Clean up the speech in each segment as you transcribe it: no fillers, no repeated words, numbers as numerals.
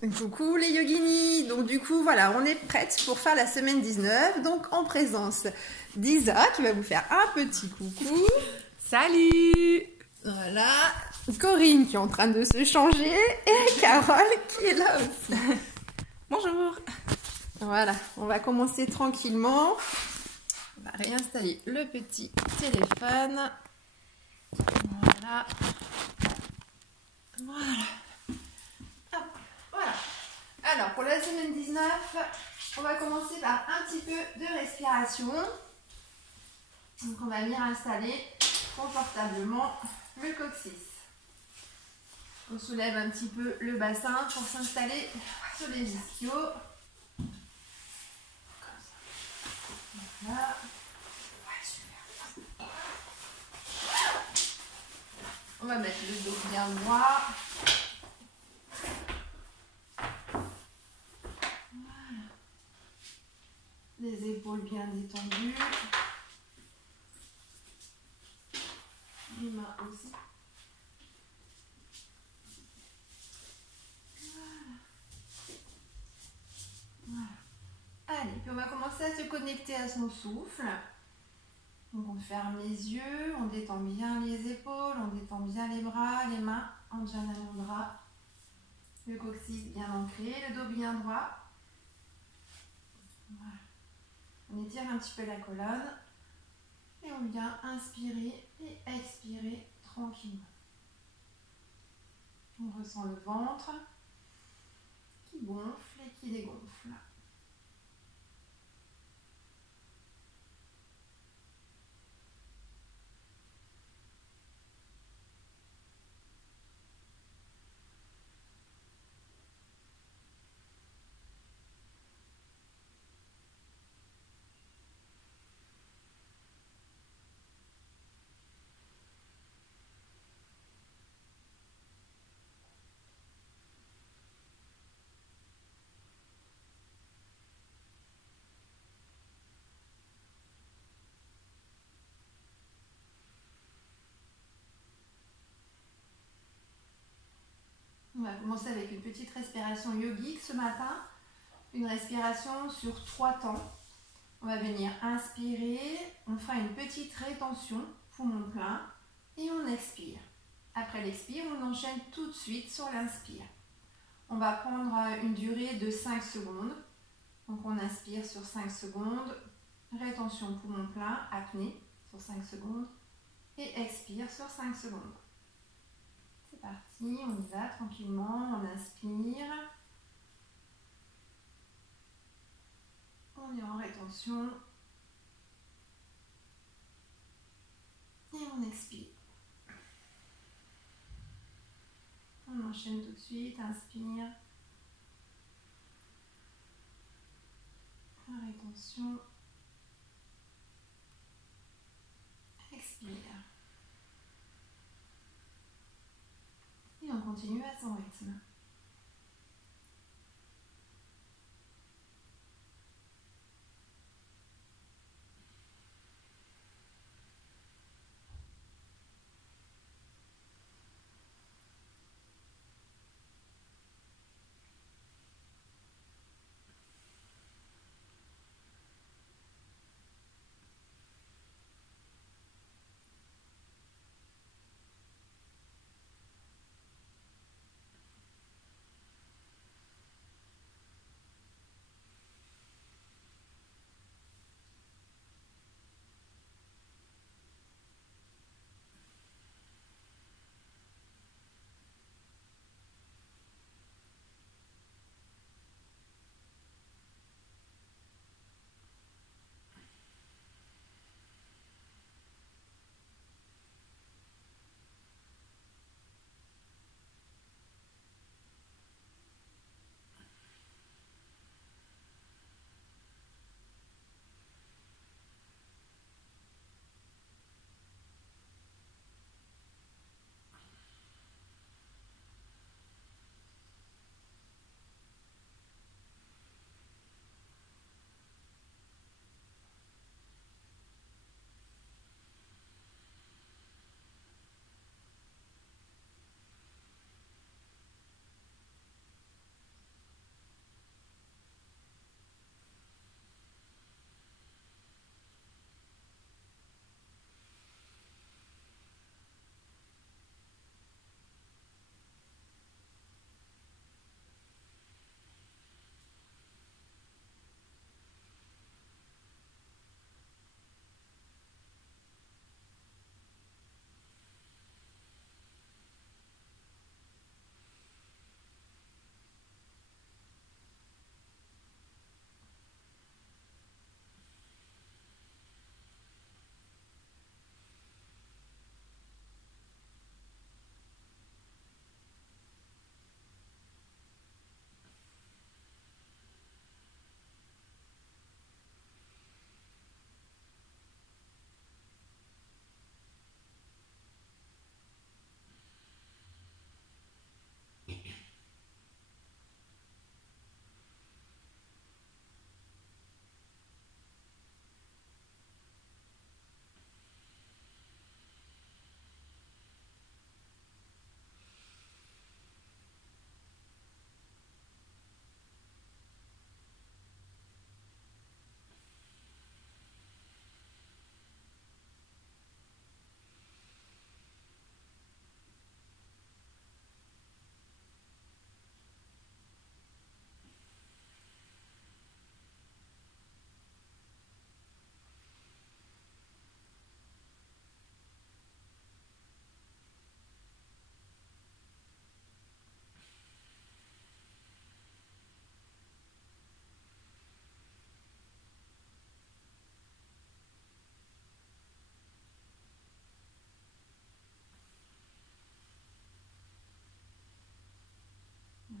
Coucou les yoginis. Donc du coup voilà, on est prête pour faire la semaine 19, donc en présence d'Isa qui va vous faire un petit coucou. Salut. Voilà, Corinne qui est en train de se changer et Carole qui est là aussi. Bonjour. Voilà, on va commencer tranquillement. On va réinstaller le petit téléphone. Voilà. Voilà. Hop, voilà. Alors, pour la semaine 19, on va commencer par un petit peu de respiration. Donc, on va venir installer confortablement le coccyx. On soulève un petit peu le bassin pour s'installer sur les ischios. Voilà. On va mettre le dos bien droit. Voilà. Les épaules bien détendues. Les mains aussi. Voilà. Allez, puis on va commencer à se connecter à son souffle. Donc on ferme les yeux, on détend bien les épaules, on détend bien les bras, les mains en Jana Mudra. Le coccyx bien ancré, le dos bien droit. Voilà. On étire un petit peu la colonne et on vient inspirer et expirer tranquillement. On ressent le ventre qui gonfle et qui dégonfle. On va commencer avec une petite respiration yogique ce matin. Une respiration sur 3 temps. On va venir inspirer, on fera une petite rétention, poumon plein, et on expire. Après l'expire, on enchaîne tout de suite sur l'inspire. On va prendre une durée de 5 secondes. Donc on inspire sur 5 secondes, rétention poumon plein, apnée sur 5 secondes, et expire sur 5 secondes. C'est parti, on y va tranquillement, on inspire. On est en rétention. Et on expire. On enchaîne tout de suite, inspire. Rétention. Expire. Et on continue à son rythme.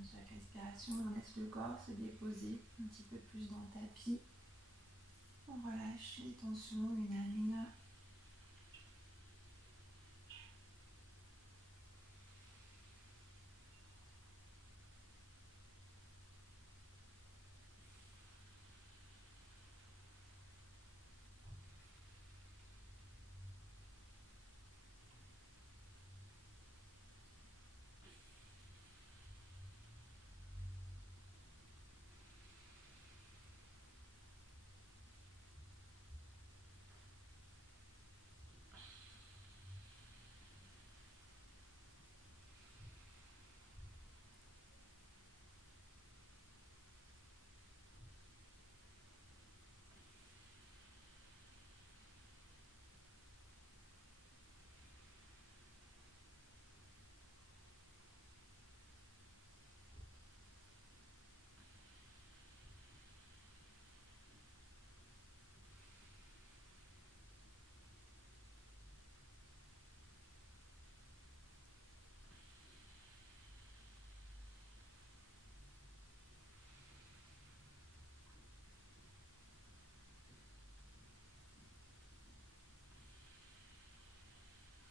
chaque respiration, on laisse le corps se déposer un petit peu plus dans le tapis. On relâche les tensions une à une.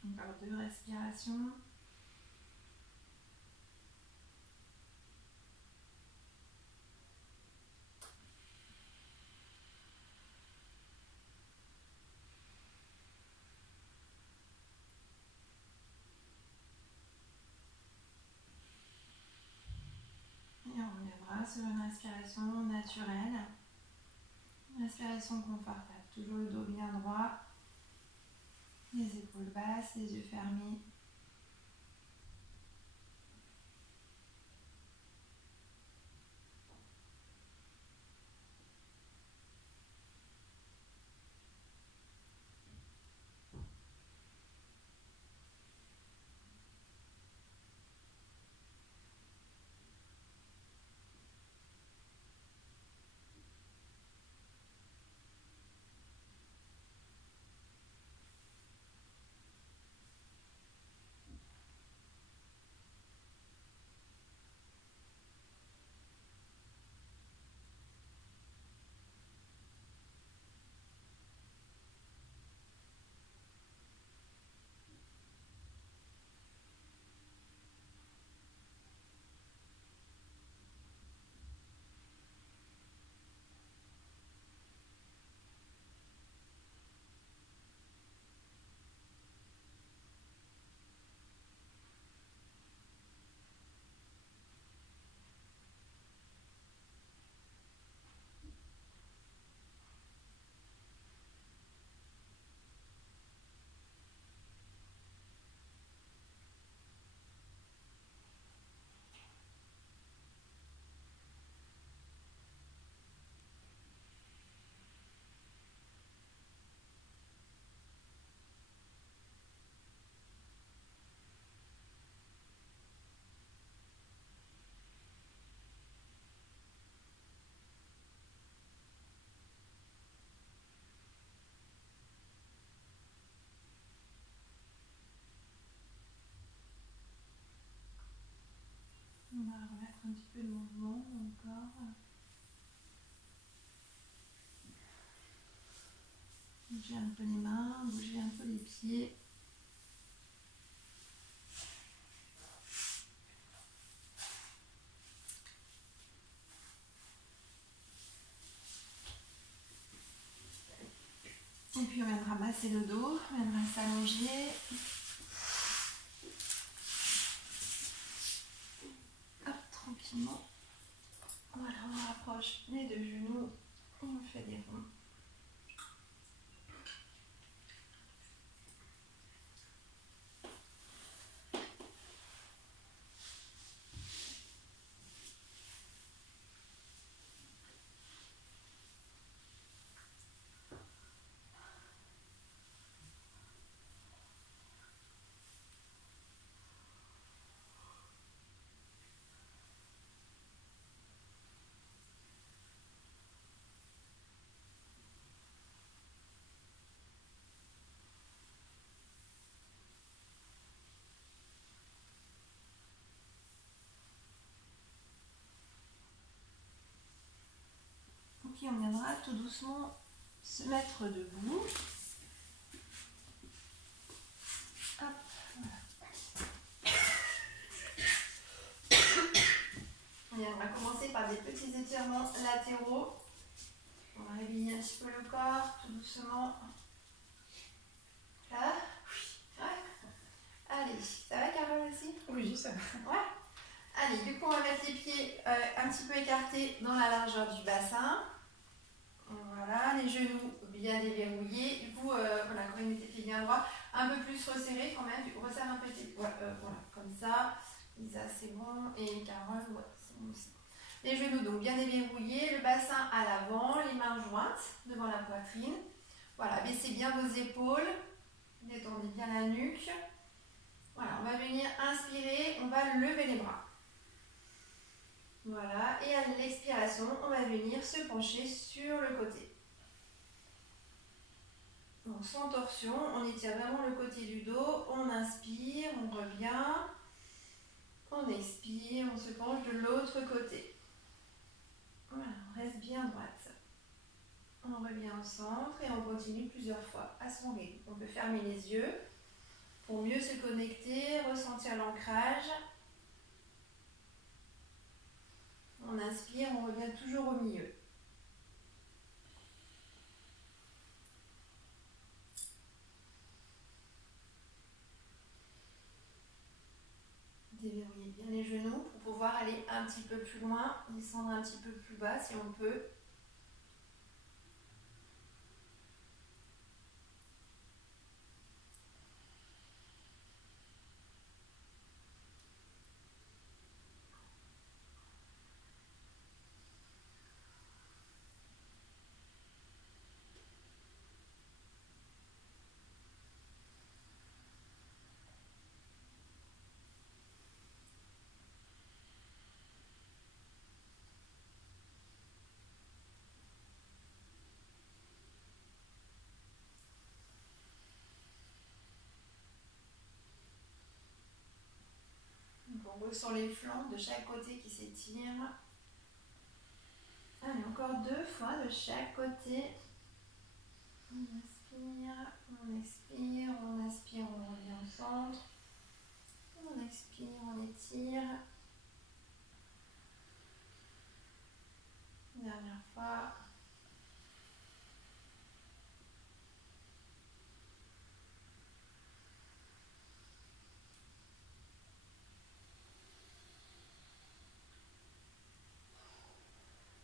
Encore 2 respirations. Et on reviendra sur une respiration naturelle. Une respiration confortable. Toujours le dos bien droit. Les épaules basses, les yeux fermés. On va remettre un petit peu de mouvement dans le corps. Bouger un peu les mains, bouger un peu les pieds. Et puis on viendra masser le dos, on viendra s'allonger. Hop, tranquillement. Voilà, on rapproche les 2 genoux et on fait des ronds. puis on viendra tout doucement se mettre debout. Hop, voilà. Et on va commencer par des petits étirements latéraux. On va réveiller un petit peu le corps, tout doucement. Là. Ouais. Allez, ça va Carole aussi? Oui, ça va. Ouais. Allez, du coup on va mettre les pieds un petit peu écartés dans la largeur du bassin. Voilà, les genoux bien déverrouillés. Du coup, voilà, quand vous mettez les pieds bien droits, un peu plus resserrés quand même. Resserre un peu tes... voilà, comme ça. Lisa, c'est bon. Et Carole, ouais, c'est bon aussi. Les genoux donc bien déverrouillés, le bassin à l'avant, les mains jointes devant la poitrine. Voilà, baissez bien vos épaules, détendez bien la nuque. Voilà, on va venir inspirer, on va lever les bras. Voilà, et à l'expiration, on va venir se pencher sur le côté. Donc sans torsion, on étire vraiment le côté du dos, on inspire, on revient, on expire, on se penche de l'autre côté. Voilà, on reste bien droite. On revient au centre et on continue plusieurs fois à son rythme. On peut fermer les yeux pour mieux se connecter, ressentir l'ancrage. On inspire, on revient toujours au milieu. Déverrouillez bien les genoux pour pouvoir aller un petit peu plus loin, descendre un petit peu plus bas si on peut. Donc on ressent les flancs de chaque côté qui s'étirent. Allez, encore 2 fois de chaque côté. On inspire, on expire, on inspire, on revient au centre. On expire, on étire. Dernière fois.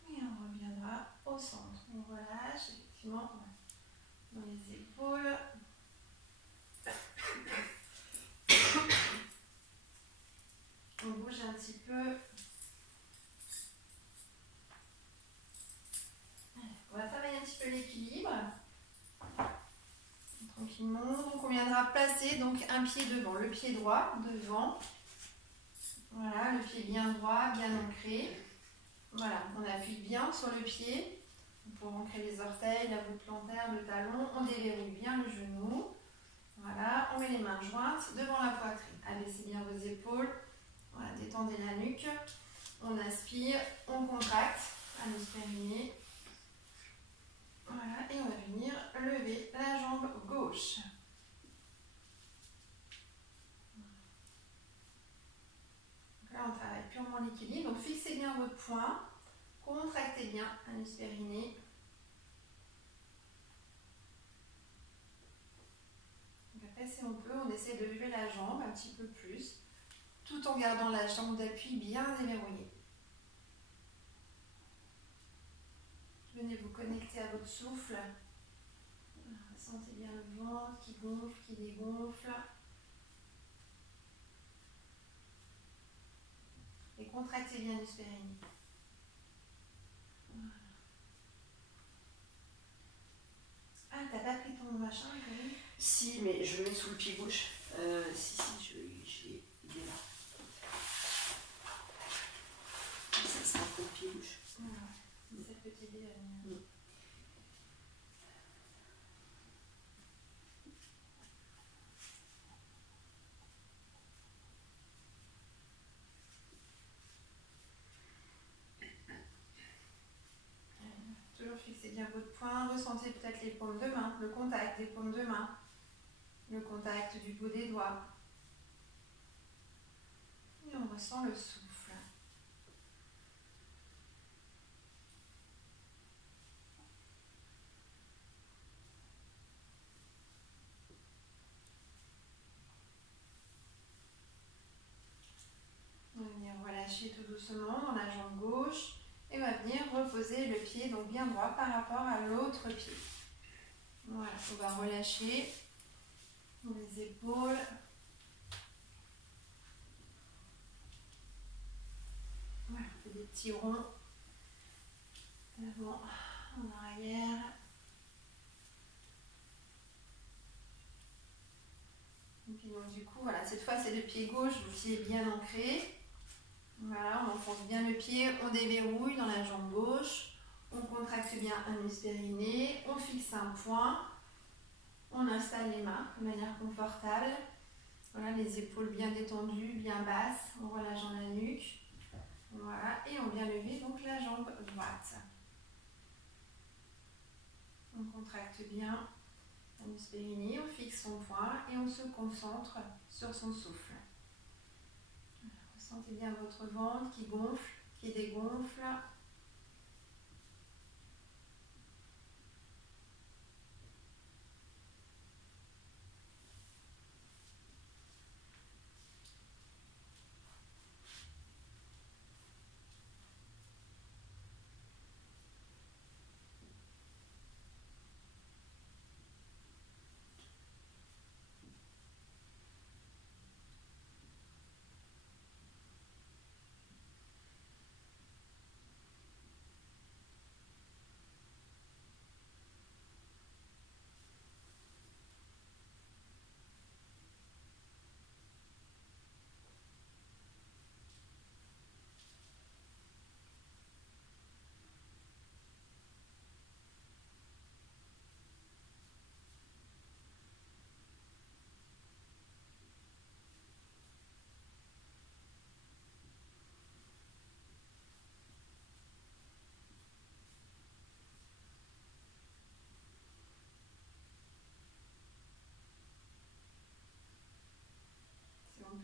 Et on reviendra au centre. On relâche, effectivement, dans les épaules. On bouge un petit peu. On va travailler un petit peu l'équilibre. Tranquillement. Donc on viendra placer donc un pied devant, le pied droit devant. Voilà, le pied bien droit, bien ancré. Voilà, on appuie bien sur le pied pour ancrer les orteils, la voûte plantaire, le talon. On déverrouille bien le genou. Voilà, on met les mains jointes devant la poitrine. Abaissez bien vos épaules. Voilà, détendez la nuque. On inspire, on contracte. Anus périnée. Voilà, et on va venir lever la jambe gauche. Donc là, on travaille purement l'équilibre. Donc fixez bien votre poing. Contractez bien anus périnée. Donc après, si on peut, on essaie de lever la jambe un petit peu plus, tout en gardant la jambe d'appui bien déverrouillée. Venez vous connecter à votre souffle. Sentez bien le ventre qui gonfle, qui dégonfle. Et contractez bien l'anus périnée. Voilà. Ah, t'as pas pris ton machin, Corinne? Si, mais je le mets sous le pied gauche. Il est là. Ça sera pour le pied gauche. C'est cette petite idée. Toujours fixez bien votre poing. Ressentez peut-être les paumes de main, le contact des paumes de main, le contact du bout des doigts. Et on ressent le souffle. On va venir relâcher tout doucement dans la jambe gauche et on va venir reposer le pied donc bien droit par rapport à l'autre pied. Voilà, on va relâcher les épaules. Voilà, on fait des petits ronds. Avant, en arrière. Et puis donc du coup, voilà, cette fois c'est le pied gauche, le pied est bien ancré. Voilà, on enfonce bien le pied, on déverrouille dans la jambe gauche, on contracte bien un muscle périnée, on fixe un point, on installe les mains de manière confortable. Voilà, les épaules bien détendues, bien basses, on relâche dans la nuque. Voilà, et on vient lever donc la jambe droite. On contracte bien le muscle périnée, on fixe son point et on se concentre sur son souffle. Sentez bien votre ventre qui gonfle, qui dégonfle.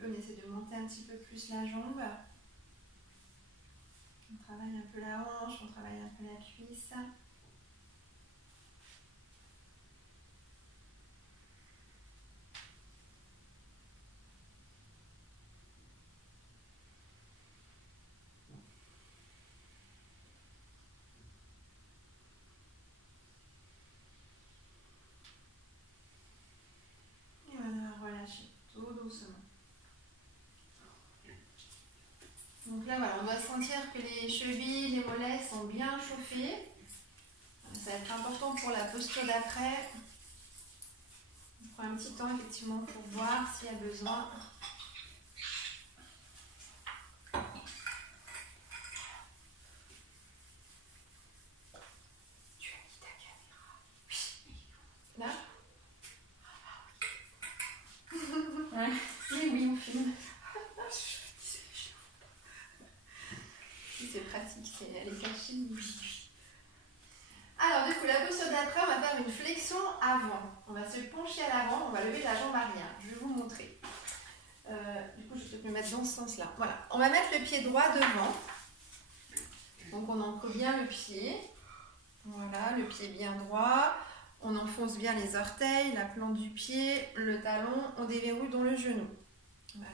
On essaie de monter un petit peu plus la jambe. On travaille un peu la hanche, on travaille un peu la cuisse. Et on va relâcher tout doucement. Donc là, voilà, on doit sentir que les chevilles, les mollets sont bien chauffés. Ça va être important pour la posture d'après. On prend un petit temps effectivement pour voir s'il y a besoin. Tu as mis ta caméra? Oui. Là? Ouais. Oui, oui, on filme. C'est pratique, elle est cachée. Alors du coup, la posture d'après, on va faire une flexion avant. On va se pencher à l'avant, on va lever la jambe arrière. Je vais vous montrer. Du coup, je vais peut-être me mettre dans ce sens-là. Voilà, on va mettre le pied droit devant. Donc on ancre bien le pied. Voilà, le pied bien droit. On enfonce bien les orteils, la plante du pied, le talon. On déverrouille dans le genou. Voilà.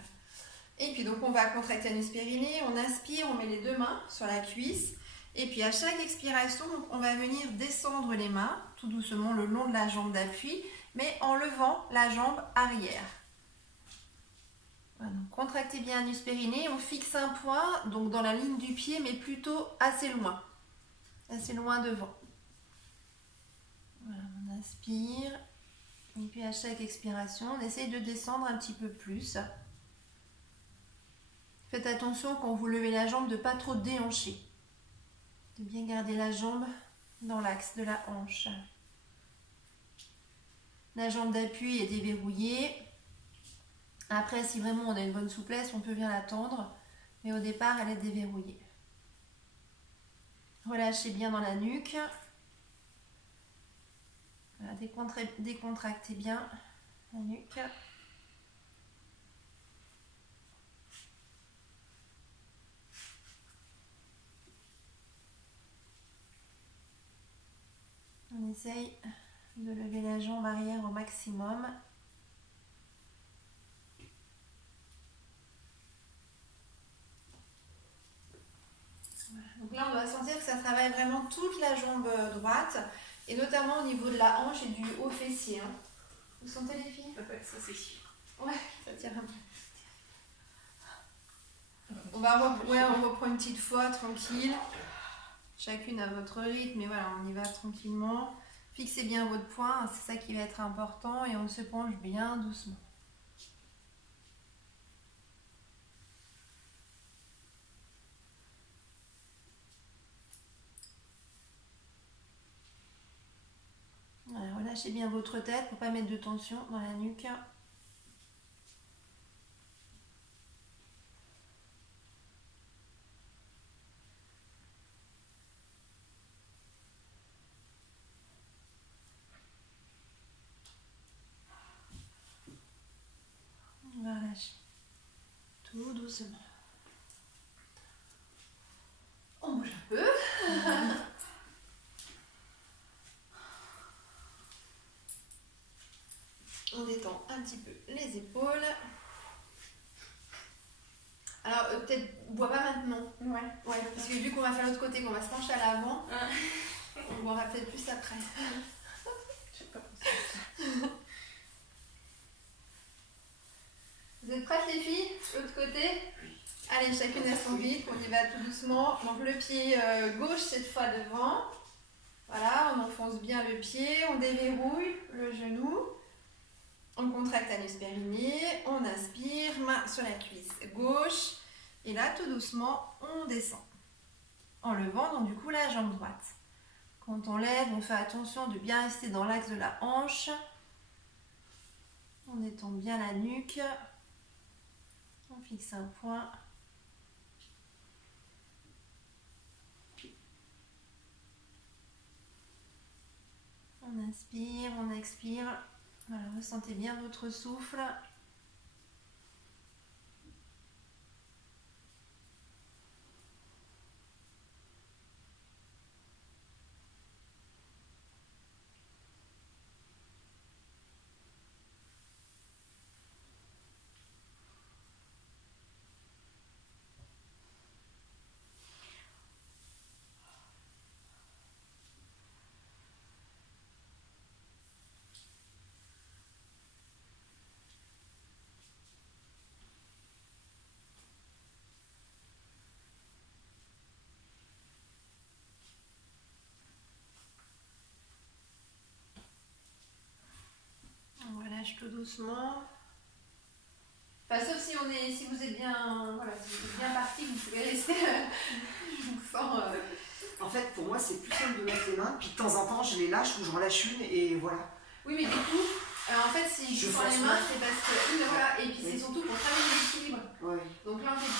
Et puis donc on va contracter l'anus périnée, on inspire, on met les deux mains sur la cuisse. Et puis à chaque expiration, donc, on va venir descendre les mains tout doucement le long de la jambe d'appui, mais en levant la jambe arrière. Voilà, donc contractez bien l'anus périnée, on fixe un point donc dans la ligne du pied, mais plutôt assez loin devant. Voilà, on inspire, et puis à chaque expiration, on essaye de descendre un petit peu plus. Faites attention quand vous levez la jambe de ne pas trop déhancher. De bien garder la jambe dans l'axe de la hanche. La jambe d'appui est déverrouillée. Après, si vraiment on a une bonne souplesse, on peut bien la tendre. Mais au départ, elle est déverrouillée. Relâchez bien dans la nuque. Voilà, décontractez bien la nuque. On essaye de lever la jambe arrière au maximum. Voilà. Donc là, on va sentir que ça travaille vraiment toute la jambe droite et notamment au niveau de la hanche et du haut fessier. Hein. Vous sentez les filles? Ouais, ça c'est sûr. Ouais, ça tire un peu. On reprend une petite fois, tranquille. Chacune à votre rythme, mais voilà, on y va tranquillement. Fixez bien votre poing, c'est ça qui va être important et on se penche bien doucement. Voilà, relâchez bien votre tête pour ne pas mettre de tension dans la nuque. On va relâcher tout doucement. On bouge un peu. On détend un petit peu les épaules. Alors peut-être bois pas maintenant. Ouais. Parce que vu qu'on va faire l'autre côté, qu'on va se pencher à l'avant, on boira peut-être plus après. Je sais pas. Vous êtes prêtes les filles? L'autre côté? Allez, chacune à son rythme, on y va tout doucement. Donc le pied gauche cette fois devant. Voilà, on enfonce bien le pied, on déverrouille le genou. On contracte anus périnée, on inspire, main sur la cuisse gauche. Et là, tout doucement, on descend. En levant donc du coup la jambe droite. Quand on lève, on fait attention de bien rester dans l'axe de la hanche. On étend bien la nuque. On fixe un point. On inspire, on expire. Voilà, ressentez bien votre souffle. On relâche tout doucement. Enfin, sauf si vous êtes bien, voilà, si vous êtes bien parti, vous pouvez rester. En fait, pour moi, c'est plus simple de mettre les mains, puis de temps en temps, je les lâche ou j'en lâche une et voilà. Oui, mais du coup, en fait, si je prends les mains, c'est parce que voilà, et puis c'est surtout pour travailler l'équilibre. Ouais. Donc là, en fait,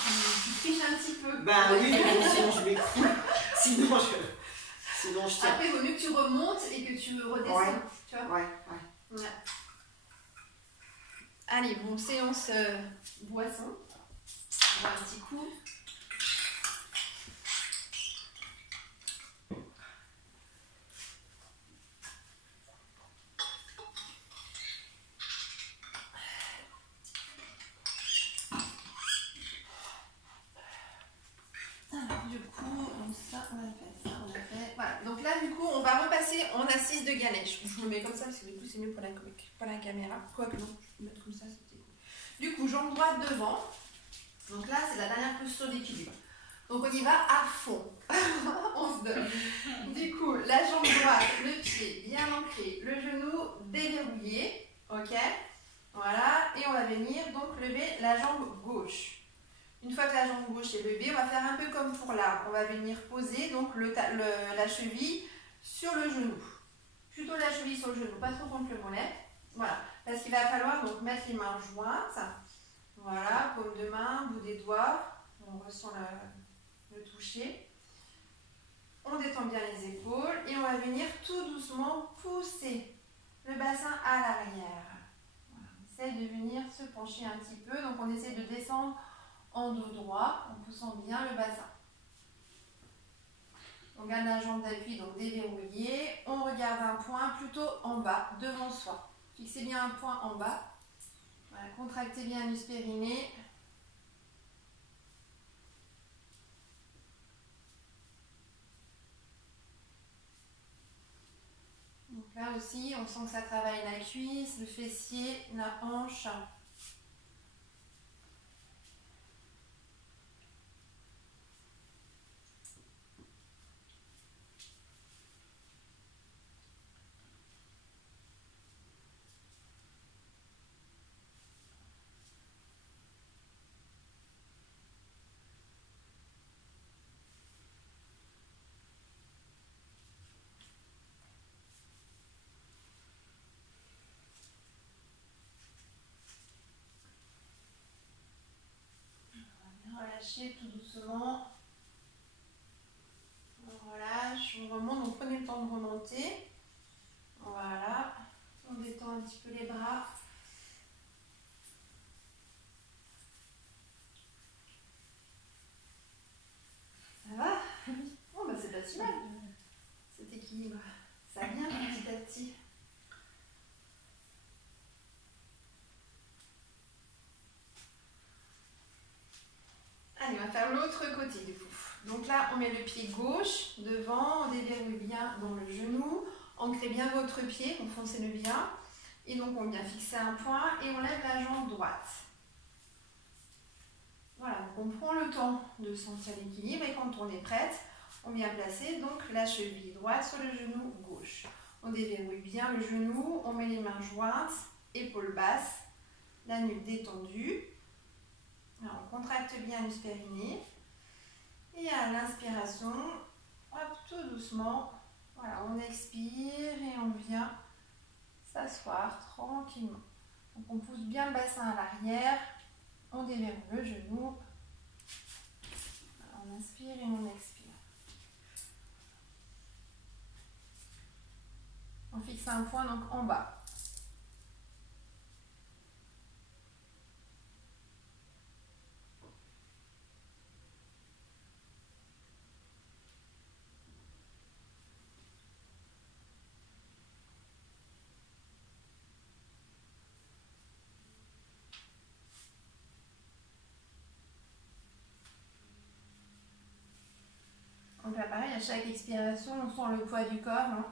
tu triches un petit peu. Ben oui, mais sinon je m'écroule. Sinon je tiens. Après, il vaut mieux que tu remontes et que tu redescends. Ouais. Tu vois. Ouais. Allez, bon, séance boisson. On va un petit coup. Du coup, donc ça, on a fait ça, on a fait. Voilà, donc là, du coup, on va repasser en assise de Ganesh. Je me mets comme ça parce que du coup, c'est mieux pour la caméra. Quoique non, je peux mettre comme ça, c'était cool. Du coup, jambe droite devant. Donc là, c'est la dernière posture d'équilibre. Donc on y va à fond. On se donne. Du coup, la jambe droite, le pied bien ancré, le genou déverrouillé. Ok. Voilà, et on va venir donc lever la jambe gauche. Une fois que la jambe gauche est levée, on va faire un peu comme pour l'arbre. On va venir poser donc la cheville sur le genou. Plutôt la cheville sur le genou, pas trop contre le mollet. Voilà, parce qu'il va falloir donc mettre les mains jointes. Voilà, paume de main, bout des doigts. On ressent le toucher. On détend bien les épaules et on va venir tout doucement pousser le bassin à l'arrière. Voilà. On essaie de venir se pencher un petit peu. Donc on essaie de descendre en dos droit en poussant bien le bassin. On garde la jambe d'appui, donc déverrouillée. On regarde un point plutôt en bas, devant soi. Fixez bien un point en bas. Voilà, contractez bien l'us périnée. Donc là aussi, on sent que ça travaille la cuisse, le fessier, la hanche. Relâchez tout doucement. On relâche, on remonte, donc prenez le temps de remonter. Voilà. On détend un petit peu les bras. Ça va? Oh bah c'est pas si mal. Cet équilibre. Ça vient petit à petit. Allez, on va faire l'autre côté du coup. Donc là, on met le pied gauche devant, on déverrouille bien dans le genou, ancrez bien votre pied, enfoncez-le bien. Et donc on vient fixer un point et on lève la jambe droite. Voilà, donc on prend le temps de sentir l'équilibre et quand on est prête, on vient placer donc la cheville droite sur le genou gauche. On déverrouille bien le genou, on met les mains jointes, épaules basses, la nuque détendue. Alors, on contracte bien l'us périnée. Et à l'inspiration, hop, tout doucement, voilà, on expire et on vient s'asseoir tranquillement. Donc on pousse bien le bassin à l'arrière, on déverrouille le genou, voilà, on inspire et on expire. On fixe un point donc en bas. Donc là pareil, à chaque expiration, on sent le poids du corps hein,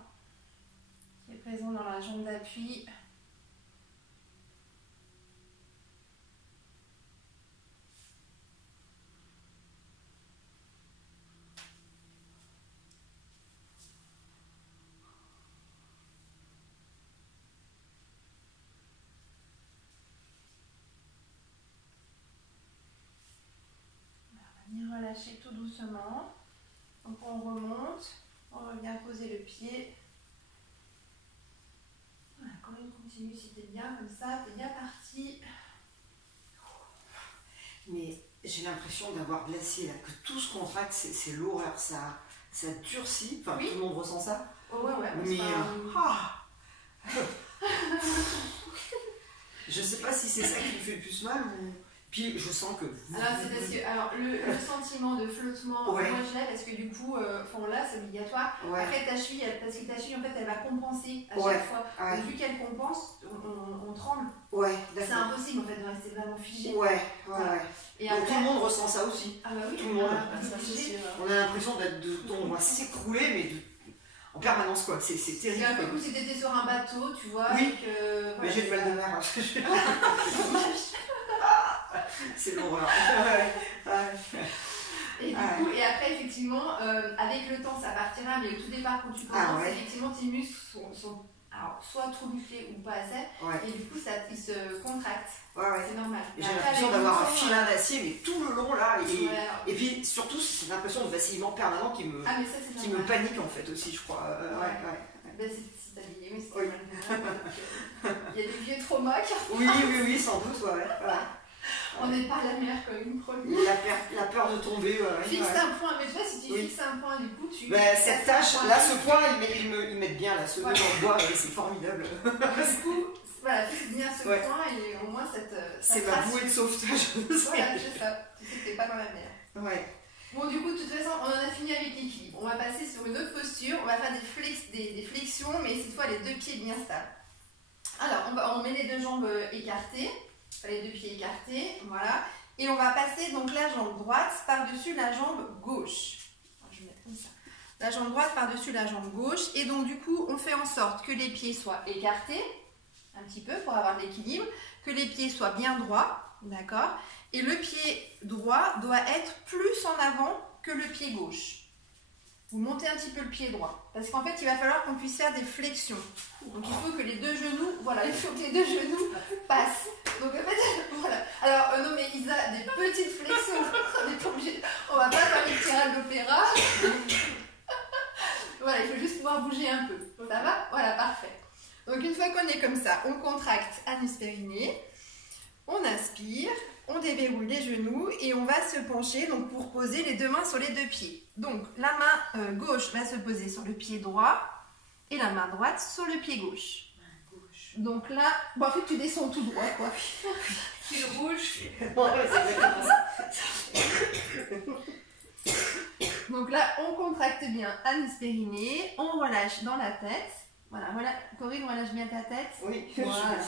qui est présent dans la jambe d'appui. On va venir relâcher tout doucement. Donc on remonte, on revient poser le pied. Voilà, quand même continue si t'es bien comme ça, t'es bien parti. Mais j'ai l'impression d'avoir glacé là, que tout se contracte, c'est l'horreur, ça durcit. Enfin, oui. Tout le monde ressent ça. Oh ouais, Mais je sais pas si c'est ça qui me fait le plus mal ou. Puis je sens que. Alors c'est parce que le sentiment de flottement, ouais. moi je l'ai parce que du coup, là c'est obligatoire. Ouais. Après ta cheville, parce que ta cheville en fait elle va compenser à ouais. chaque fois. Ouais. Donc, vu qu'elle compense, on tremble. Ouais, c'est impossible en fait de rester vraiment figé. Ouais. Et donc après, tout le monde ressent ça aussi. Ah bah oui, tout le monde. On a l'impression on va s'écrouler, mais en permanence quoi. C'est terrible. C'est un peu comme si tu étais sur un bateau, tu vois. Oui. Voilà, mais j'ai le mal de mer. C'est l'horreur. Et du coup, et après, effectivement, avec le temps, ça partira, mais au tout départ, quand tu commences, effectivement, tes muscles sont alors, soit trop musclés ou pas assez, et du coup, ils se contractent. C'est normal. J'ai l'impression d'avoir un filin d'acier, mais tout le long là. Et puis surtout, c'est l'impression de vacillement permanent qui me panique en fait aussi, je crois. Ben, c'est habillé, oui, c'est mal. Il y a des vieux traumas. Oui, sans doute, On n'est pas la meilleure comme une première. La peur de tomber, Fixe un point, mais tu vois, si tu fixes un point, du coup, tu... cette tâche, là, ce point, ils mettent bien, là, ce nœud dans le bois, c'est formidable. Du coup, voilà, fixe bien ce point et au moins cette... c'est ma bouée de sauvetage. Voilà, c'est ça. Tu sais que t'es pas dans la mer. Ouais. Bon, du coup, de toute façon, on en a fini avec l'équilibre. On va passer sur une autre posture. On va faire des flexions, mais cette fois, les deux pieds bien stables. Alors, on met les deux jambes écartées. Les deux pieds écartés, voilà. Et on va passer donc la jambe droite par-dessus la jambe gauche. Je vais mettre comme ça. La jambe droite par-dessus la jambe gauche. Et donc, du coup, on fait en sorte que les pieds soient écartés, un petit peu pour avoir de l'équilibre, que les pieds soient bien droits, d'accord? Et le pied droit doit être plus en avant que le pied gauche. Vous montez un petit peu le pied droit. Parce qu'en fait, il va falloir qu'on puisse faire des flexions. Donc, il faut que les deux genoux, voilà, il faut que les deux genoux passent. Donc, en fait, voilà. Alors, non, mais Isa, des petites flexions. On n'est pas obligé. On va pas faire les tirades d'opéra. Voilà, il faut juste pouvoir bouger un peu. Ça va? Voilà, parfait. Donc, une fois qu'on est comme ça, on contracte anus périnée. On inspire. On déverrouille les genoux et on va se pencher donc, pour poser les deux mains sur les deux pieds. Donc la main gauche va se poser sur le pied droit et la main droite sur le pied gauche. Donc là, bon, en fait tu descends tout droit quoi. Fil rouge. Donc là, on contracte bien anus périnée, on relâche dans la tête. Voilà, Corinne, relâche bien ta tête. Oui, voilà.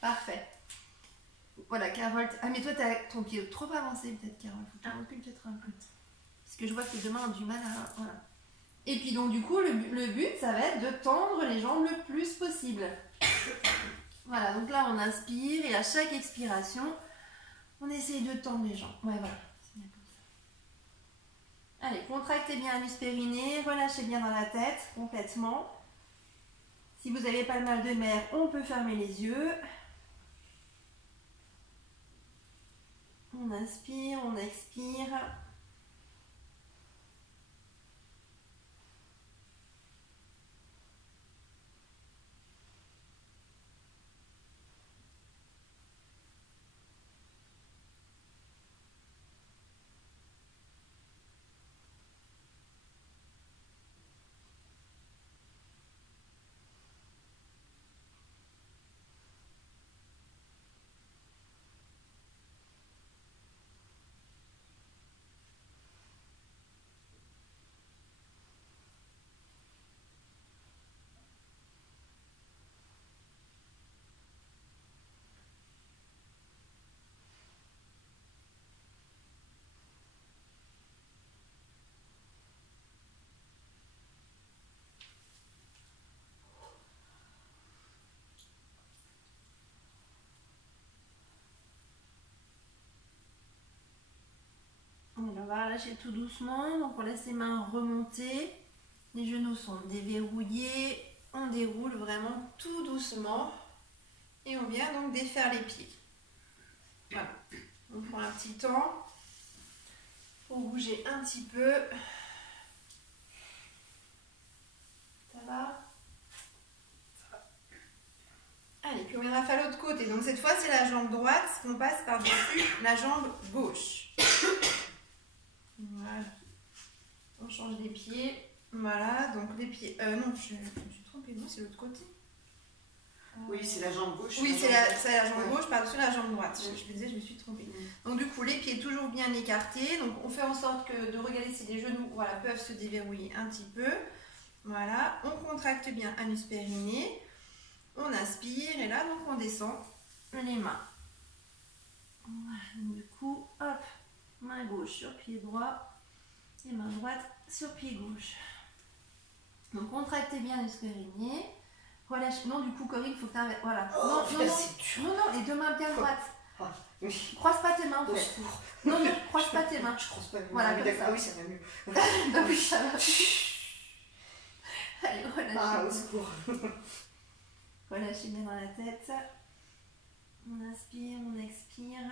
Parfait. Voilà, Carole. Ah, mais toi, tu as ton pied trop avancé, peut-être, Carole. Faut que tu recules peut-être un peu. Parce que je vois que tes deux mains ont du mal à. Voilà. Et puis, donc, du coup, le but, ça va être de tendre les jambes le plus possible. Voilà, donc là, on inspire et à chaque expiration, on essaye de tendre les jambes. Ouais, voilà. C'est bien comme ça. Allez, contractez bien l'anus périnée, relâchez bien dans la tête, complètement. Si vous n'avez pas le mal de mer, on peut fermer les yeux. On inspire, on expire. On va relâcher tout doucement, donc on laisse les mains remonter, les genoux sont déverrouillés, on déroule vraiment tout doucement et on vient donc défaire les pieds. Voilà, on prend un petit temps pour bouger un petit peu. Ça va? Allez, puis on viendra faire l'autre côté, donc cette fois c'est la jambe droite qu'on passe par-dessus la jambe gauche. Voilà. On change les pieds. Voilà, donc les pieds. Non, je me suis trompée, moi c'est l'autre côté. Oui, c'est la jambe gauche. Oui, c'est la jambe gauche par-dessus la jambe droite. Je me disais, je me suis trompée. Donc du coup, les pieds toujours bien écartés. Donc on fait en sorte de regarder si les genoux peuvent se déverrouiller un petit peu. Voilà, on contracte bien anus périnée. On inspire et là, donc on descend les mains. Voilà, donc du coup, hop. Main gauche sur pied droit et main droite sur pied gauche. Donc contractez bien l'anus périnée. Relâchez. Non, du coup, Corinne, il faut que tu inverses. Voilà. Oh, non, les deux mains bien droites. Ah, oui. Croise pas tes mains en fait. Non, croise pas tes mains. Je croise pas mes mains. Voilà, comme ça. Ah oui, ça va mieux. Donc oui, ça va. Allez, relâchez. Ah, au secours. Relâchez bien dans la tête. On inspire, on expire.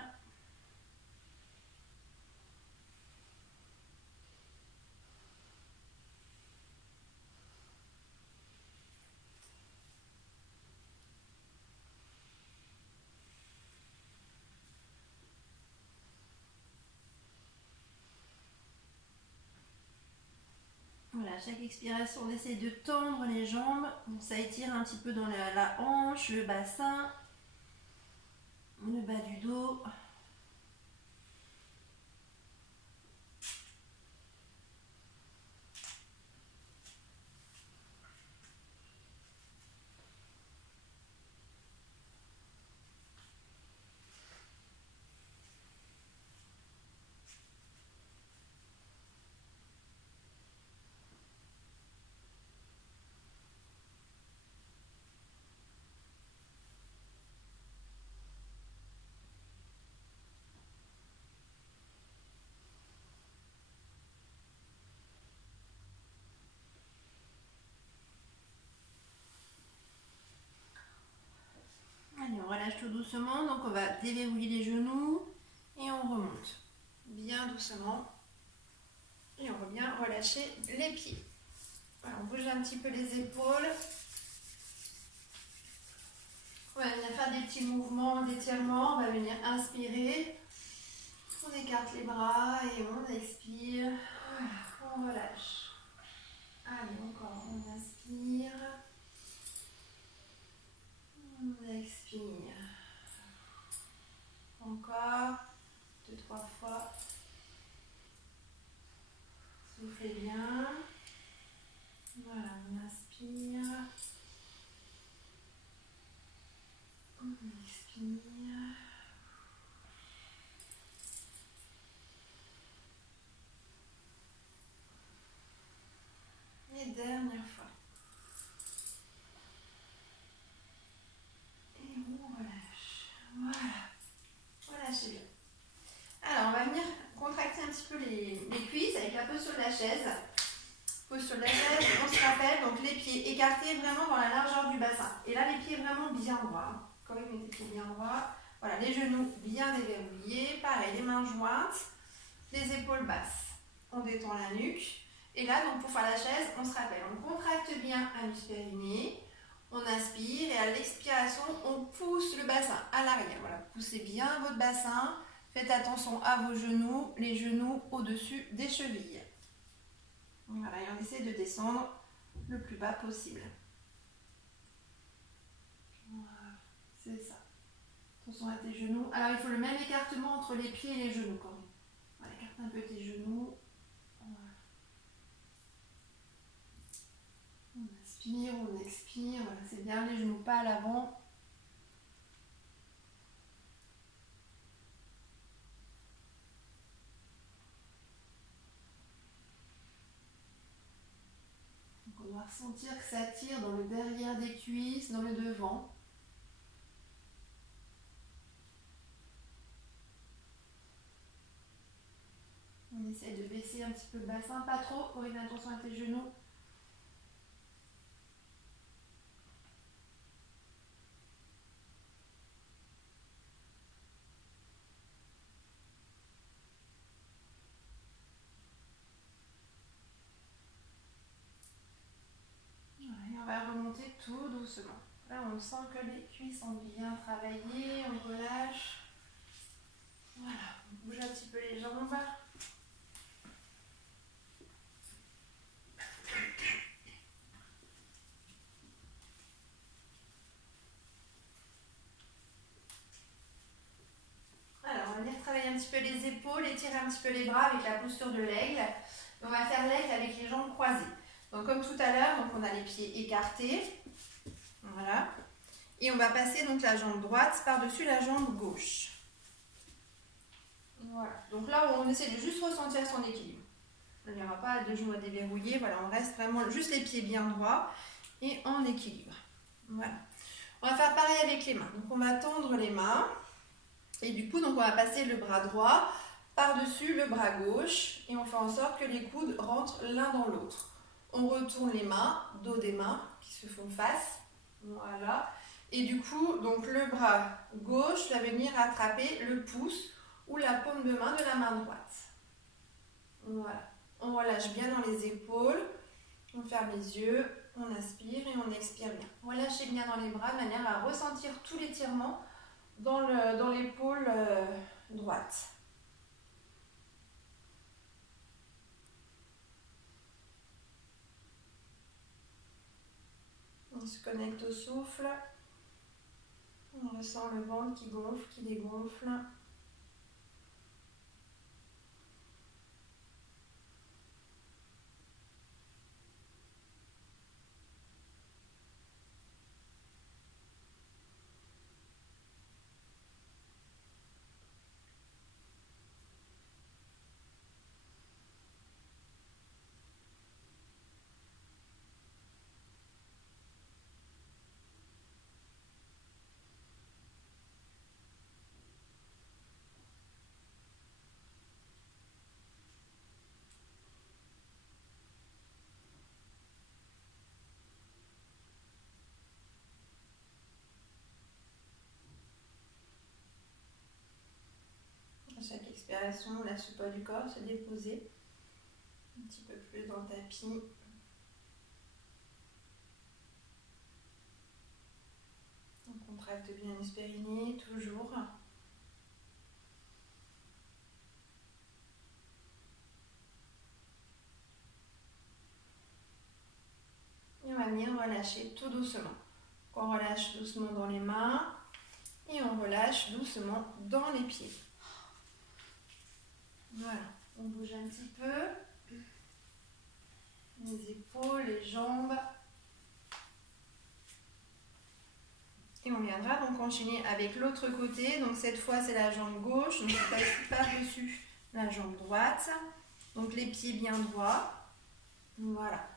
Voilà, chaque expiration, on essaie de tendre les jambes. Donc ça étire un petit peu dans la hanche, le bassin, le bas du dos. Allez, on relâche tout doucement, donc on va déverrouiller les genoux et on remonte bien doucement et on revient relâcher les pieds. Voilà, on bouge un petit peu les épaules. On va venir faire des petits mouvements d'étirement, on va venir inspirer, on écarte les bras et on expire, voilà, on relâche. Allez, encore, on inspire. On expire. Encore 2-3 fois. Soufflez bien. Voilà, on inspire. On expire. Et dernière fois. Et on relâche. Voilà. Relâchez bien. Alors, on va venir contracter un petit peu les cuisses avec la posture de la chaise. Posture de la chaise, on se rappelle, donc les pieds écartés vraiment dans la largeur du bassin. Et là, les pieds vraiment bien droits. Quand même, les pieds bien droits. Voilà, les genoux bien déverrouillés. Pareil, les mains jointes, les épaules basses. On détend la nuque. Et là, donc pour faire la chaise, on se rappelle, on contracte bien un muscle périnée. On inspire et à l'expiration, on pousse le bassin à l'arrière. Voilà, poussez bien votre bassin. Faites attention à vos genoux, les genoux au-dessus des chevilles. Voilà, et on essaie de descendre le plus bas possible. Voilà, c'est ça. Attention à tes genoux. Alors, il faut le même écartement entre les pieds et les genoux quand même. Voilà, écarte un peu tes genoux. Voilà. On inspire, on expire. Voilà, c'est bien, les genoux pas à l'avant. On va ressentir que ça tire dans le derrière des cuisses, dans le devant. On essaie de baisser un petit peu le bassin, pas trop, Corinne, attention à tes genoux. On va remonter tout doucement. Là, on sent que les cuisses sont bien travaillées, on relâche. Voilà, on bouge un petit peu les jambes. Alors, on va venir travailler un petit peu les épaules, étirer un petit peu les bras avec la posture de l'aigle. On va faire l'aigle avec les jambes croisées. Donc, comme tout à l'heure, on a les pieds écartés. Voilà. Et on va passer donc la jambe droite par-dessus la jambe gauche. Voilà. Donc là, on essaie de juste ressentir son équilibre. Il n'y aura pas de genoux à déverrouiller. Voilà, on reste vraiment juste les pieds bien droits et en équilibre. Voilà. On va faire pareil avec les mains. Donc on va tendre les mains. Et du coup, donc on va passer le bras droit par-dessus le bras gauche. Et on fait en sorte que les coudes rentrent l'un dans l'autre. On retourne les mains, dos des mains qui se font face. Voilà. Et du coup, donc le bras gauche va venir attraper le pouce ou la paume de main de la main droite. Voilà. On relâche bien dans les épaules. On ferme les yeux. On inspire et on expire bien. Relâchez bien dans les bras de manière à ressentir tout l'étirement dans l'épaule droite. On se connecte au souffle. On ressent le ventre qui gonfle, qui dégonfle. À chaque expiration, on laisse le poids du corps se déposer un petit peu plus dans le tapis. On contracte bien les périnées, toujours. Et on va venir relâcher tout doucement. On relâche doucement dans les mains et on relâche doucement dans les pieds. Voilà, on bouge un petit peu. Les épaules, les jambes. Et on viendra donc enchaîner avec l'autre côté. Donc cette fois, c'est la jambe gauche. Donc on passe par-dessus la jambe droite. Donc les pieds bien droits. Voilà.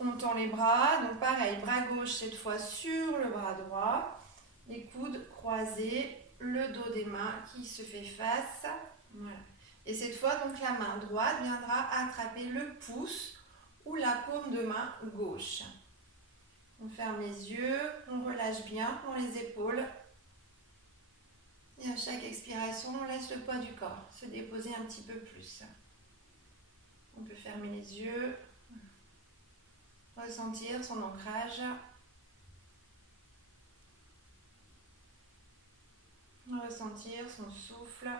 On tend les bras. Donc pareil, bras gauche cette fois sur le bras droit. Les coudes croisés. Le dos des mains qui se fait face. Voilà. Et cette fois, donc la main droite viendra attraper le pouce ou la paume de main gauche. On ferme les yeux, on relâche bien dans les épaules. Et à chaque expiration, on laisse le poids du corps se déposer un petit peu plus. On peut fermer les yeux, ressentir son ancrage. Ressentir son souffle.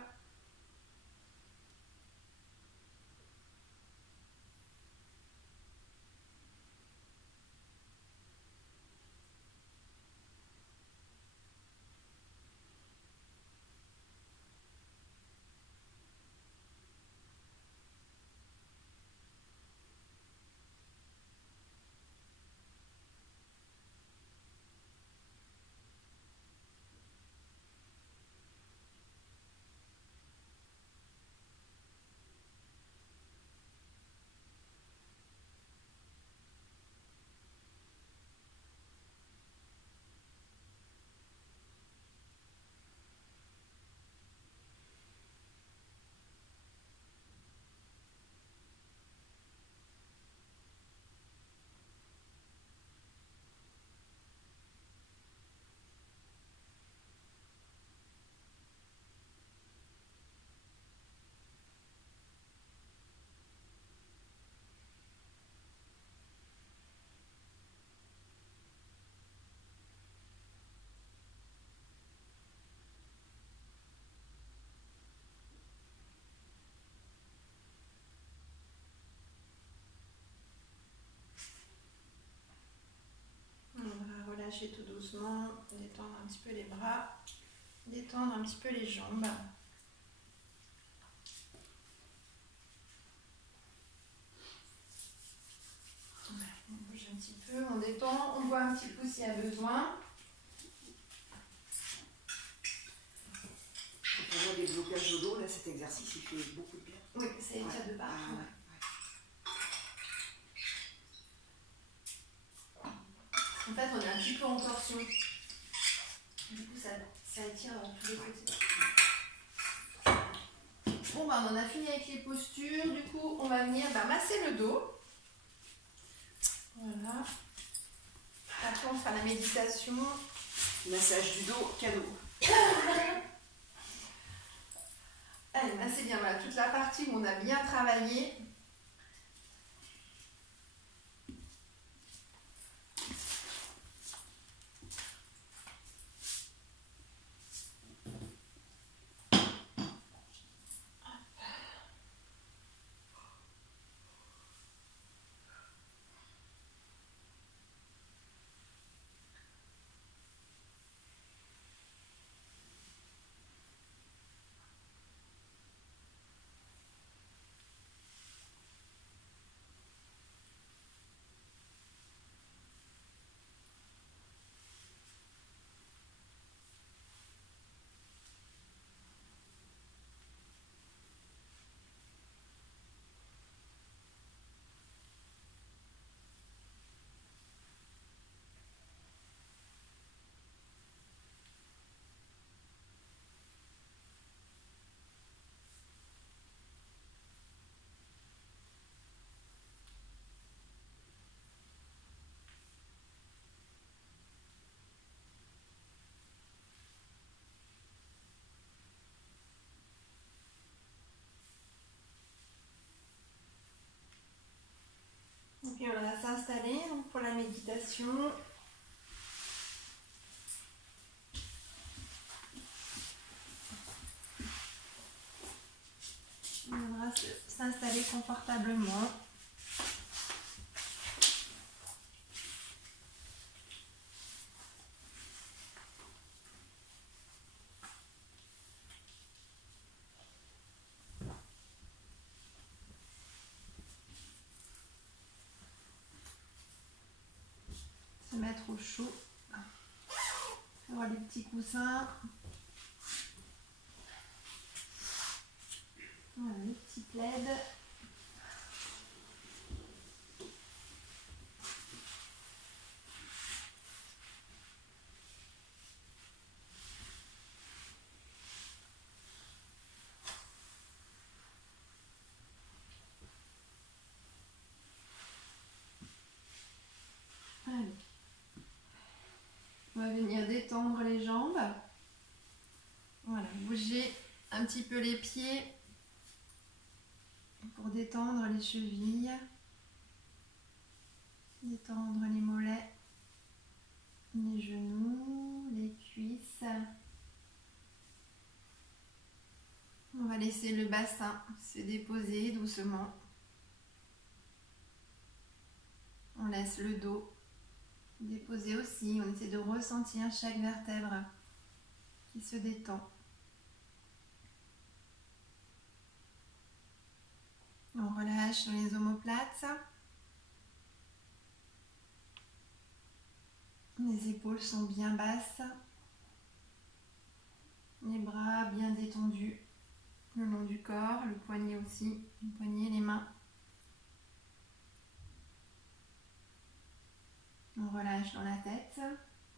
Relâcher tout doucement, détendre un petit peu les bras, détendre un petit peu les jambes. On bouge un petit peu, on détend, on boit un petit coup s'il y a besoin. Quand on a des blocages de dos, là, cet exercice, il fait beaucoup de bien. Oui, ça étire de partout. En fait, on est un petit peu en torsion. Du coup, ça étire dans tous les côtés. Bon, bah, on en a fini avec les postures. Du coup, on va venir masser le dos. Voilà. Après, on fera la méditation. Massage du dos, cadeau. Allez, massez bien. Voilà, toute la partie où on a bien travaillé. s'installer pour la méditation. On viendra s'installer confortablement. Se mettre au chaud. Avoir les petits coussins. Voilà, les petits plaids. Allez. On va venir détendre les jambes. Voilà, bouger un petit peu les pieds pour détendre les chevilles, détendre les mollets, les genoux, les cuisses. On va laisser le bassin se déposer doucement. On laisse le dos déposer aussi. On essaie de ressentir chaque vertèbre qui se détend. On relâche sur les omoplates. Les épaules sont bien basses. Les bras bien détendus le long du corps, le poignet aussi, le poignet, les mains. On relâche dans la tête.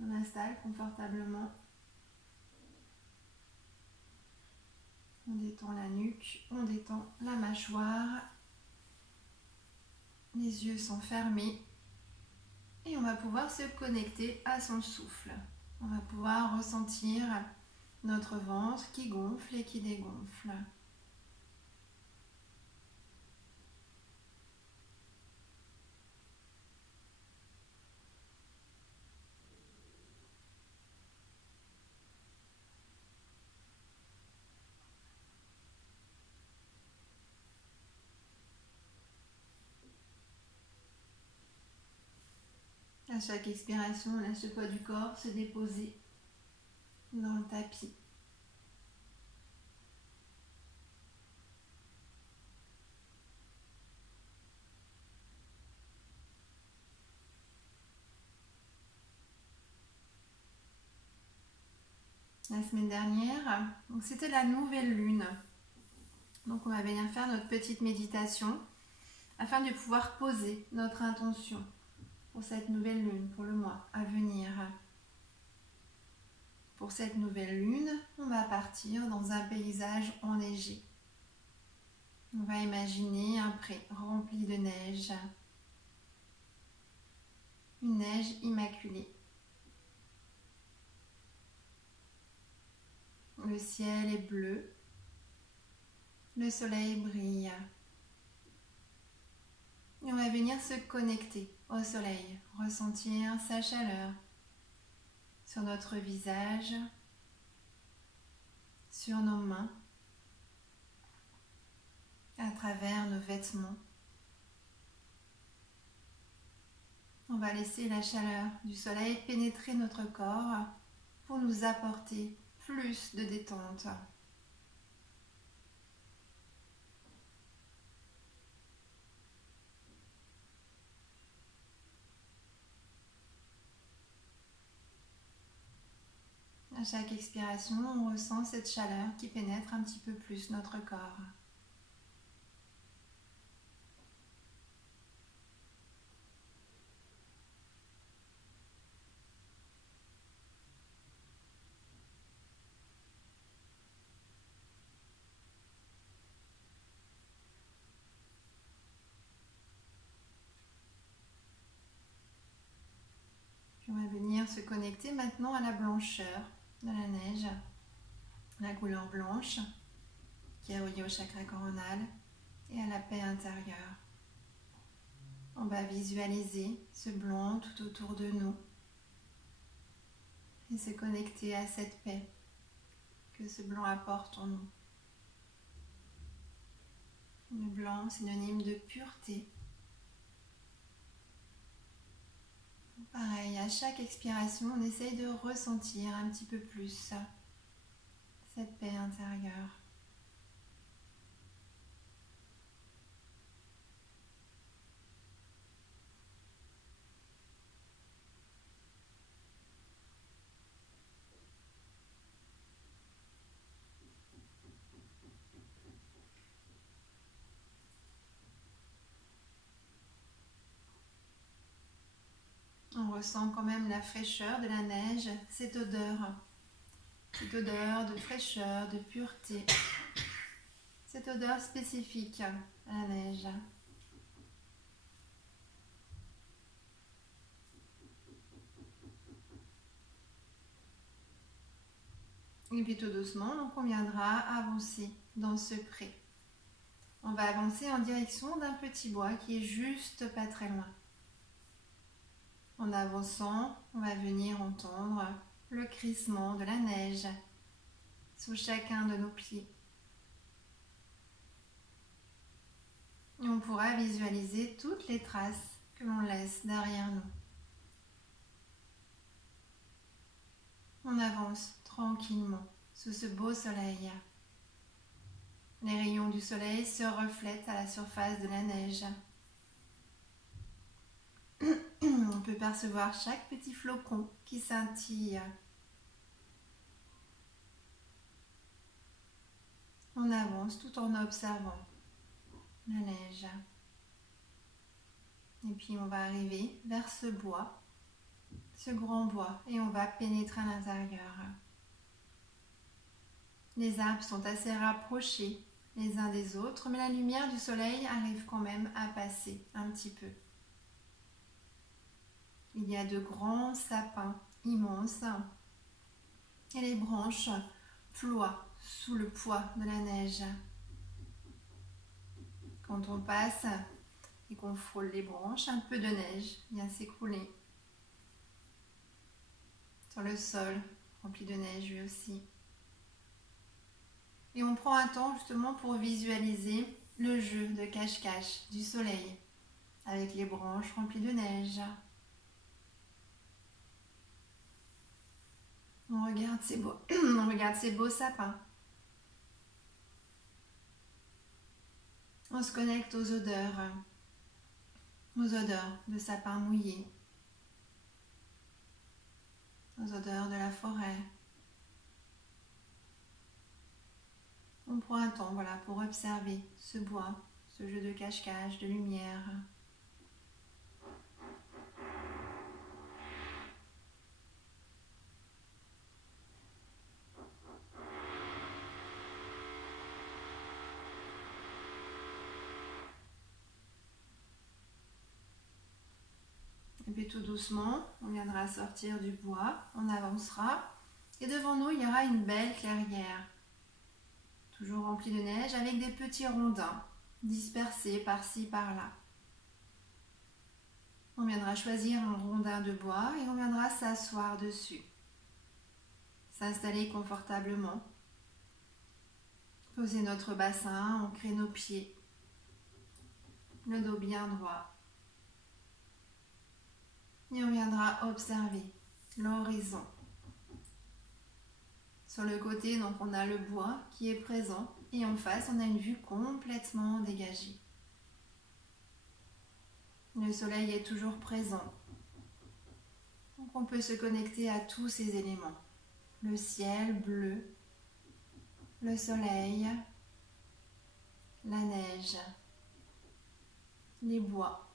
On installe confortablement. On détend la nuque, on détend la mâchoire. Les yeux sont fermés. Et on va pouvoir se connecter à son souffle. On va pouvoir ressentir notre ventre qui gonfle et qui dégonfle. À chaque expiration, on laisse le poids du corps se déposer dans le tapis. La semaine dernière, c'était la nouvelle lune. Donc on va venir faire notre petite méditation afin de pouvoir poser notre intention pour cette nouvelle lune, pour le mois à venir. Pour cette nouvelle lune, on va partir dans un paysage enneigé. On va imaginer un pré rempli de neige. Une neige immaculée. Le ciel est bleu. Le soleil brille. Et on va venir se connecter au soleil, ressentir sa chaleur sur notre visage, sur nos mains, à travers nos vêtements. On va laisser la chaleur du soleil pénétrer notre corps pour nous apporter plus de détente. À chaque expiration, on ressent cette chaleur qui pénètre un petit peu plus notre corps. Puis on va venir se connecter maintenant à la blancheur de la neige, la couleur blanche qui est reliée au chakra coronal et à la paix intérieure. On va visualiser ce blanc tout autour de nous et se connecter à cette paix que ce blanc apporte en nous. Le blanc, synonyme de pureté. Pareil, à chaque expiration, on essaye de ressentir un petit peu plus cette paix intérieure. On ressent quand même la fraîcheur de la neige, cette odeur de fraîcheur, de pureté, cette odeur spécifique à la neige. Et puis tout doucement, donc on viendra avancer dans ce pré. On va avancer en direction d'un petit bois qui est juste pas très loin. En avançant, on va venir entendre le crissement de la neige sous chacun de nos pieds. Et on pourra visualiser toutes les traces que l'on laisse derrière nous. On avance tranquillement sous ce beau soleil. Les rayons du soleil se reflètent à la surface de la neige. On peut percevoir chaque petit flocon qui scintille. On avance tout en observant la neige. Et puis on va arriver vers ce bois, ce grand bois, et on va pénétrer à l'intérieur. Les arbres sont assez rapprochés les uns des autres, mais la lumière du soleil arrive quand même à passer un petit peu. Il y a de grands sapins immenses et les branches ploient sous le poids de la neige. Quand on passe et qu'on frôle les branches, un peu de neige vient s'écrouler sur le sol rempli de neige lui aussi. Et on prend un temps justement pour visualiser le jeu de cache-cache du soleil avec les branches remplies de neige. On regarde ces beaux sapins. On se connecte aux odeurs de sapins mouillés, aux odeurs de la forêt. On prend un temps pour observer ce bois, ce jeu de cache-cache, de lumière. Et puis tout doucement, on viendra sortir du bois, on avancera et devant nous, il y aura une belle clairière, toujours remplie de neige avec des petits rondins dispersés par-ci, par-là. On viendra choisir un rondin de bois et on viendra s'asseoir dessus, s'installer confortablement, poser notre bassin, ancrer nos pieds, le dos bien droit. Et on viendra observer l'horizon. Sur le côté, donc, on a le bois qui est présent et en face, on a une vue complètement dégagée. Le soleil est toujours présent. Donc on peut se connecter à tous ces éléments. Le ciel bleu, le soleil, la neige, les bois.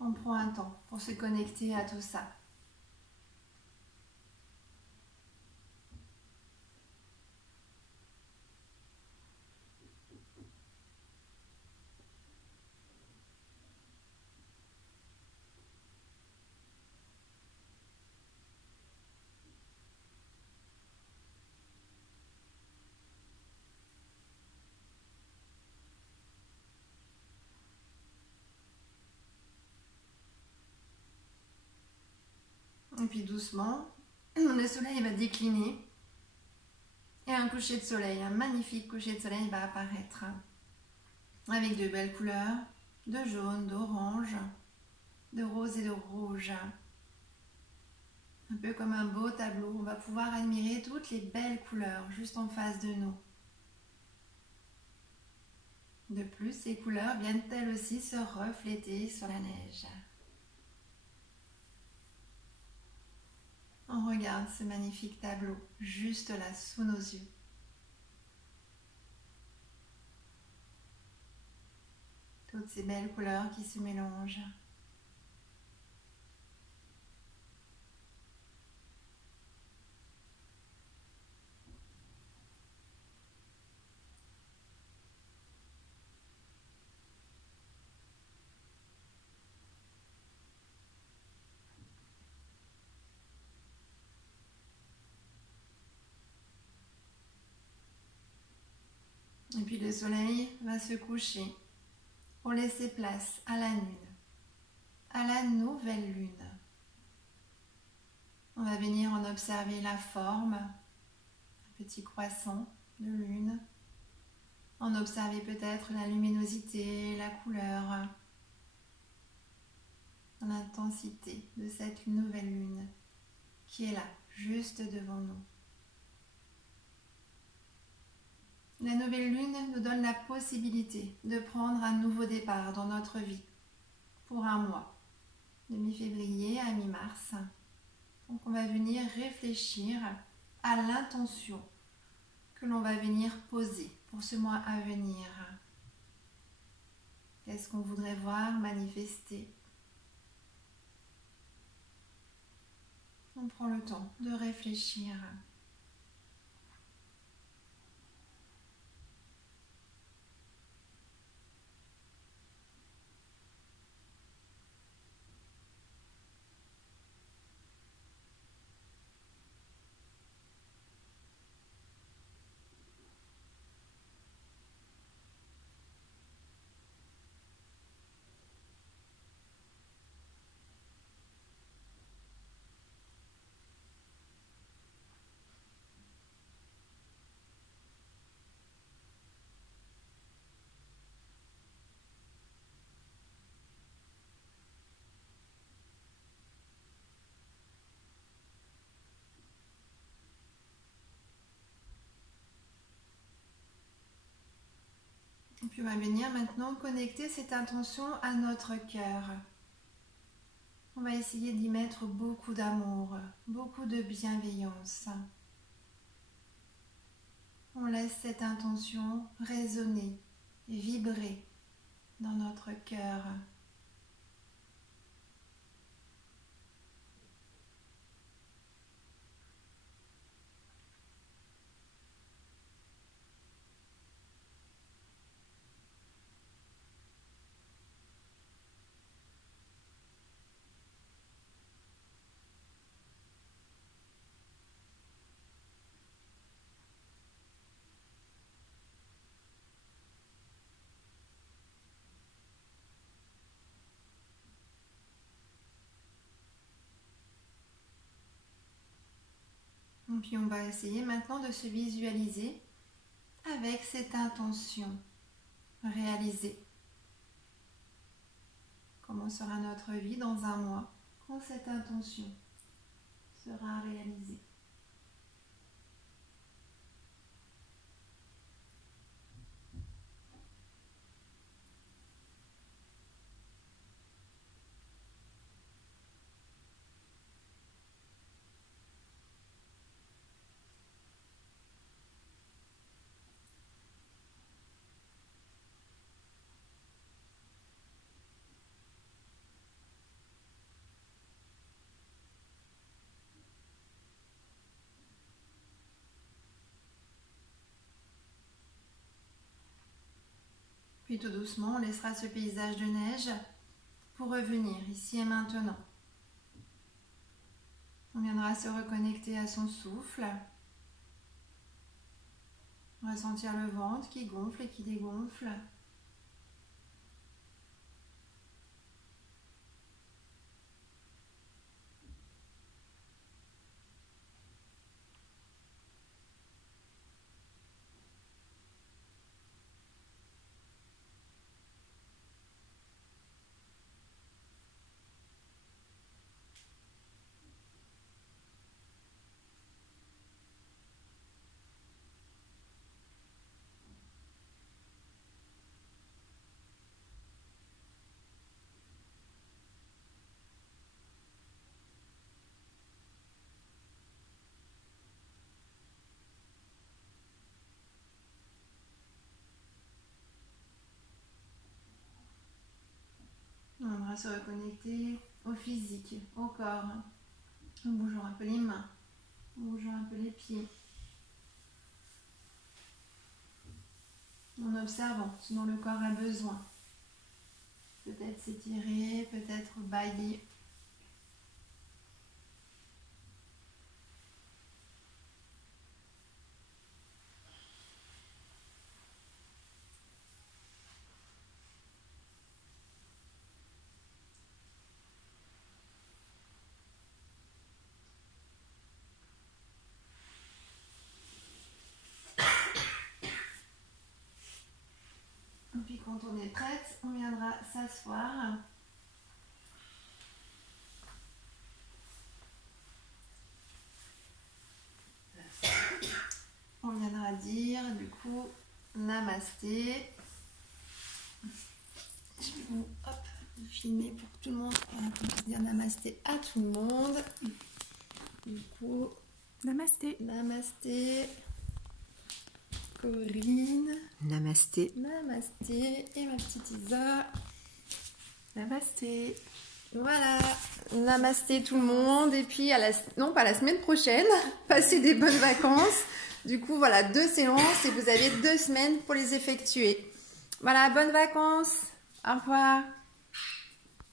On prend un temps pour se connecter à tout ça. Et puis doucement, le soleil va décliner. Et un coucher de soleil, un magnifique coucher de soleil va apparaître. Avec de belles couleurs, de jaune, d'orange, de rose et de rouge. Un peu comme un beau tableau, on va pouvoir admirer toutes les belles couleurs juste en face de nous. De plus, ces couleurs viennent elles aussi se refléter sur la neige. On regarde ce magnifique tableau juste là sous nos yeux. Toutes ces belles couleurs qui se mélangent. Et puis le soleil va se coucher pour laisser place à la lune, à la nouvelle lune. On va venir en observer la forme, un petit croissant de lune. En observer peut-être la luminosité, la couleur, l'intensité de cette nouvelle lune qui est là, juste devant nous. La nouvelle lune nous donne la possibilité de prendre un nouveau départ dans notre vie pour un mois, de mi-février à mi-mars. Donc on va venir réfléchir à l'intention que l'on va venir poser pour ce mois à venir. Qu'est-ce qu'on voudrait voir manifester? On prend le temps de réfléchir. Et puis on va venir maintenant connecter cette intention à notre cœur. On va essayer d'y mettre beaucoup d'amour, beaucoup de bienveillance. On laisse cette intention résonner, vibrer dans notre cœur. Et puis on va essayer maintenant de se visualiser avec cette intention réalisée. Comment sera notre vie dans un mois quand cette intention sera réalisée? Puis tout doucement, on laissera ce paysage de neige pour revenir ici et maintenant. On viendra se reconnecter à son souffle, ressentir le ventre qui gonfle et qui dégonfle. va se reconnecter au physique, au corps, en bougeant un peu les mains, en bougeant un peu les pieds, en observant ce dont le corps a besoin. Peut-être s'étirer, peut-être bâiller. Et puis quand on est prête, on viendra s'asseoir. On viendra dire du coup namasté. Je vais vous filmer pour tout le monde. On va dire namasté à tout le monde. Du coup, Namasté. Namasté. Corinne. Namasté. Namasté. Et ma petite Isa. Namasté. Voilà. Namasté tout le monde. Et puis, non pas la semaine prochaine. Passez des bonnes vacances. Du coup, voilà, 2 séances et vous avez 2 semaines pour les effectuer. Voilà, bonnes vacances. Au revoir.